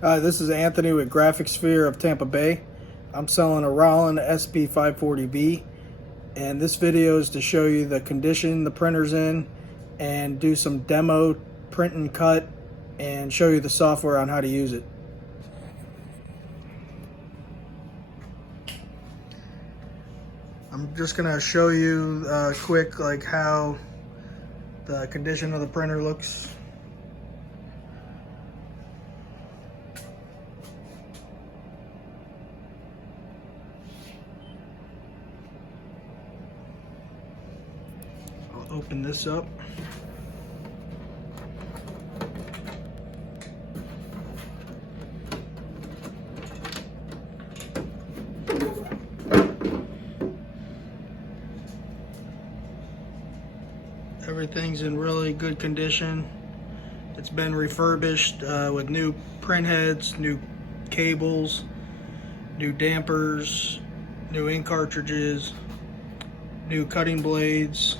This is Anthony with Graphicsphere of Tampa Bay. I'm selling a Roland SP-540V, and this video is to show you the condition the printer's in and do some demo print and cut and show you the software on how to use it. I'm just gonna show you quick how the condition of the printer looks. I'll open this up. Everything's in really good condition. It's been refurbished with new print heads, new cables, new dampers, new ink cartridges, new cutting blades.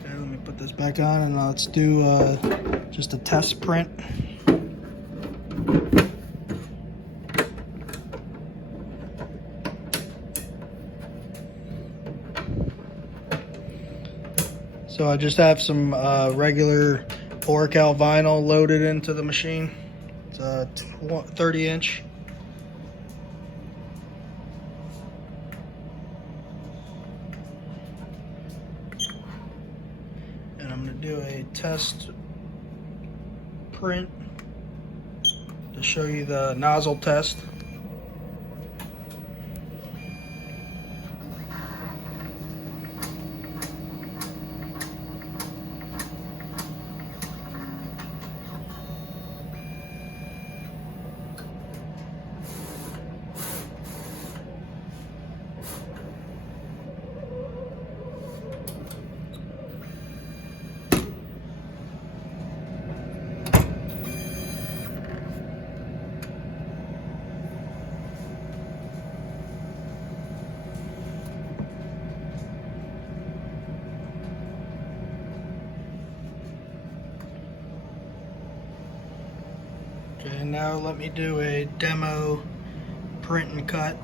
Okay, let me put this back on and let's do just a test print. So I just have some regular Oracal vinyl loaded into the machine. It's a 30-inch. And I'm going to do a test print to show you the nozzle test. Okay, now let me do a demo print and cut.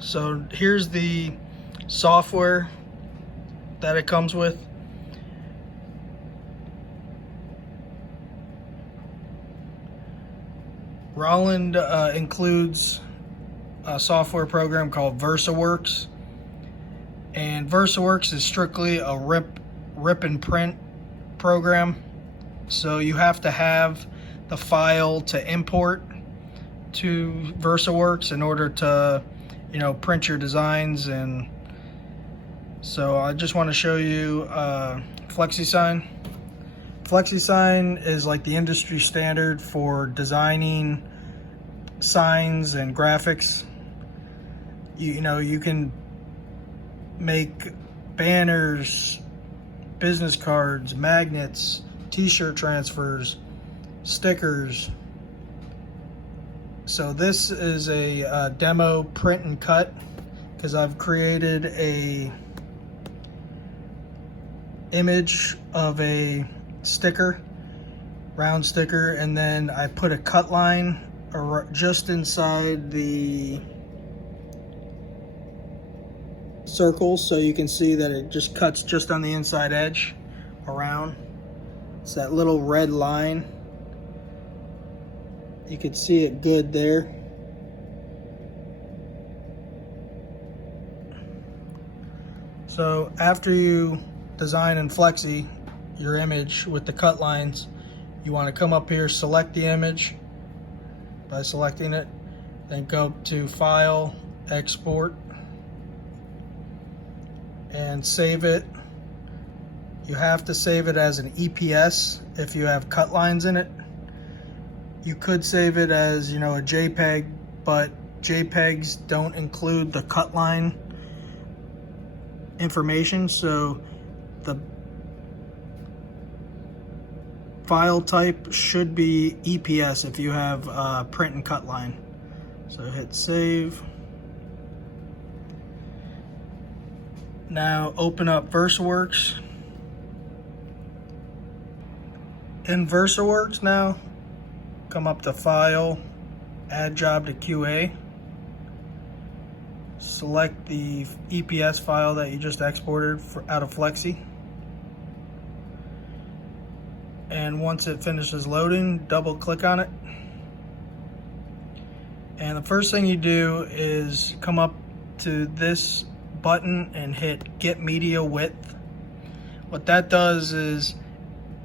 So here's the software that it comes with. Roland includes a software program called VersaWorks, and VersaWorks is strictly a rip and print program, so you have to have the file to import to VersaWorks in order to print your designs. And so I just want to show you FlexiSign. FlexiSign is like the industry standard for designing signs and graphics. You can make banners, business cards, magnets, t-shirt transfers, stickers. So this is a demo print and cut because I've created a image of a sticker, round sticker, and then I put a cut line just inside the circle so you can see that it just cuts just on the inside edge around. It's that little red line. You can see it good there. So after you design and flexi your image with the cut lines, you want to come up here, select the image by selecting it, then go to File, Export, and save it. You have to save it as an EPS if you have cut lines in it. You could save it as a JPEG, but JPEGs don't include the cut line information, so the file type should be EPS if you have print and cut line. So hit save. Now open up VersaWorks. In VersaWorks now, come up to File, Add Job to QA. Select the EPS file that you just exported out of Flexi. And once it finishes loading, double click on it. And the first thing you do is come up to this button and hit Get Media Width. What that does is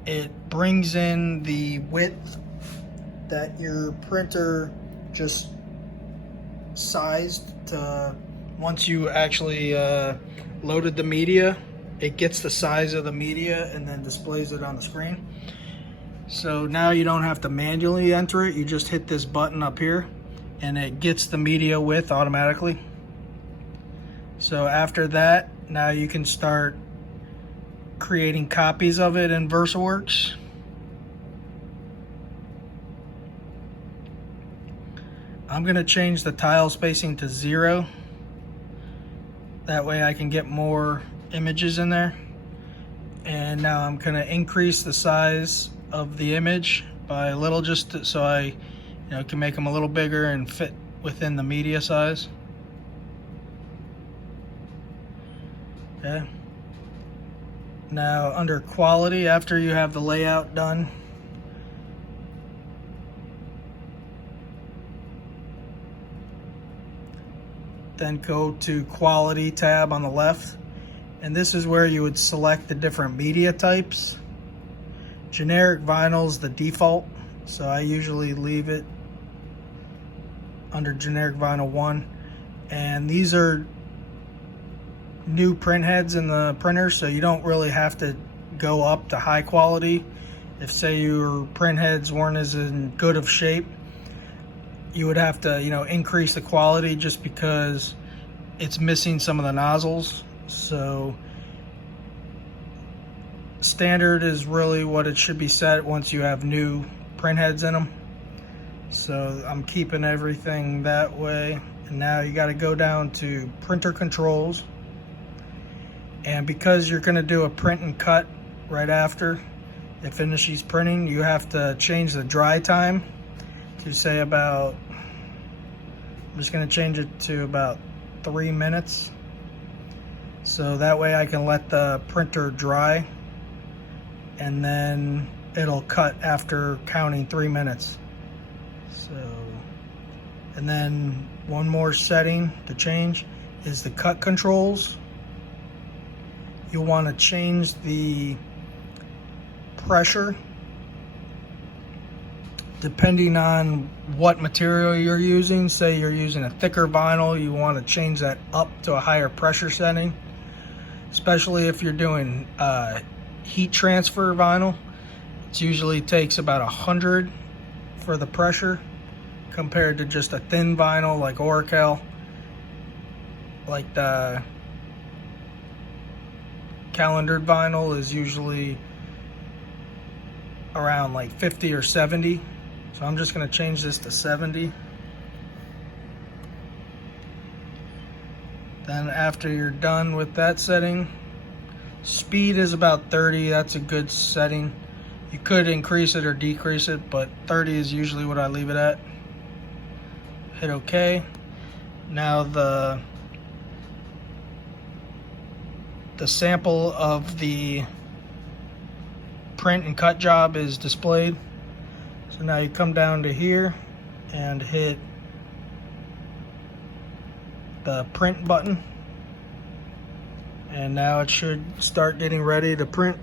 it brings in the width that your printer just sized to. Once you actually loaded the media, it gets the size of the media and then displays it on the screen. So now you don't have to manually enter it, you just hit this button up here and it gets the media width automatically. So after that, now you can start creating copies of it in VersaWorks. I'm going to change the tile spacing to 0. That way I can get more images in there. And now I'm going to increase the size of the image by a little, just so I can make them a little bigger and fit within the media size. Okay. Now under quality, after you have the layout done, then go to quality tab on the left, and this is where you would select the different media types. Generic vinyl is the default, so I usually leave it under generic vinyl 1, and these are new print heads in the printer, so you don't really have to go up to high quality. If say your print heads weren't as in good of shape, you would have to increase the quality just because it's missing some of the nozzles. So standard is really what it should be set once you have new print heads in them. So I'm keeping everything that way. And now you got to go down to printer controls, and because you're going to do a print and cut right after it finishes printing, you have to change the dry time to say about, I'm just going to change it to about 3 minutes, so that way I can let the printer dry and then it'll cut after counting 3 minutes. So, and then one more setting to change is the cut controls. You'll want to change the pressure depending on what material you're using. Say you're using a thicker vinyl, you want to change that up to a higher pressure setting, especially if you're doing heat transfer vinyl. It usually takes about 100 for the pressure compared to just a thin vinyl like Oracal, like the calendared vinyl is usually around like 50 or 70. So I'm just going to change this to 70. Then after you're done with that setting, speed is about 30. That's a good setting. You could increase it or decrease it, but 30 is usually what I leave it at. Hit OK. Now the sample of the print and cut job is displayed. So now you come down to here and hit the print button, and now it should start getting ready to print.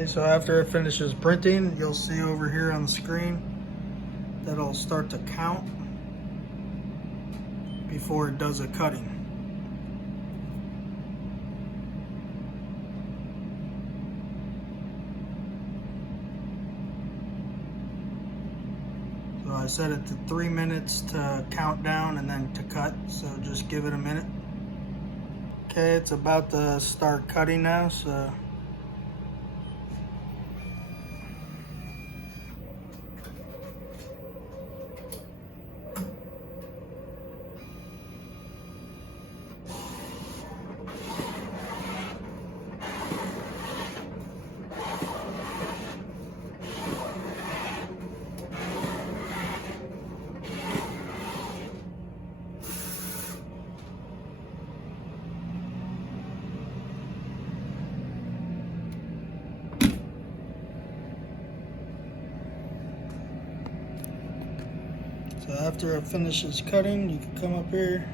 Okay, so after it finishes printing, you'll see over here on the screen that it'll start to count before it does a cutting. So I set it to 3 minutes to count down and then to cut, so just give it a minute. Okay, it's about to start cutting now, so after it finishes cutting, you can come up here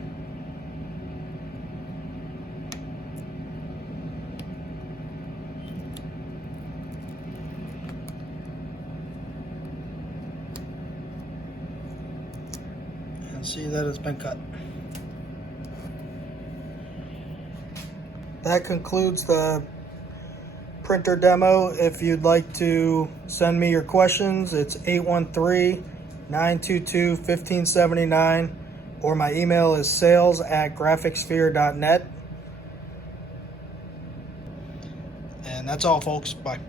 and see that it's been cut. That concludes the printer demo. If you'd like to send me your questions, it's 813-922-1579, or my email is sales@graphicsphere.net. And that's all, folks. Bye.